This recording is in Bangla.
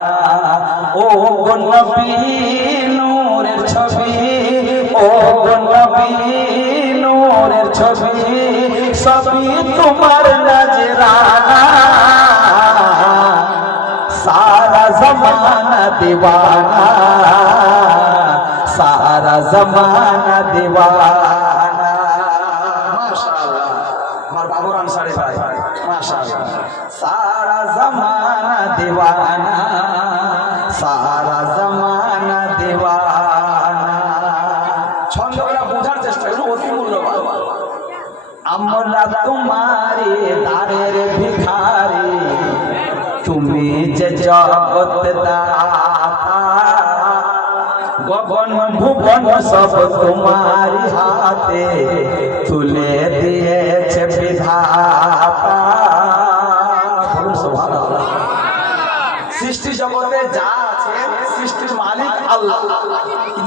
ও গো নবী নূরের ছবি, ও গো নবী নূরের ছবি, সবই তোমার নজরানা, সারা জমানা দিওয়ানা, সারা জমানা দিওয়ানা। মাশাআল্লাহ, আমার বাবুর আনসারী ভাই, মাশাআল্লাহ। সারা জমানা দিওয়ানা, সারা জমানা দিওয়ানা। ছন্দটা বোঝার চেষ্টা করুন, অতি মূল্যবান। আমরা তোমারে দারের ভিখারি, তুমি যে জগৎ দাতা, গগন ভুবন সব তোমারি হাতে তুলে দিয়েছে বিধাতা। সৃষ্টি জগতে যা আছে সৃষ্টির মালিক আল্লাহ, কিন্তু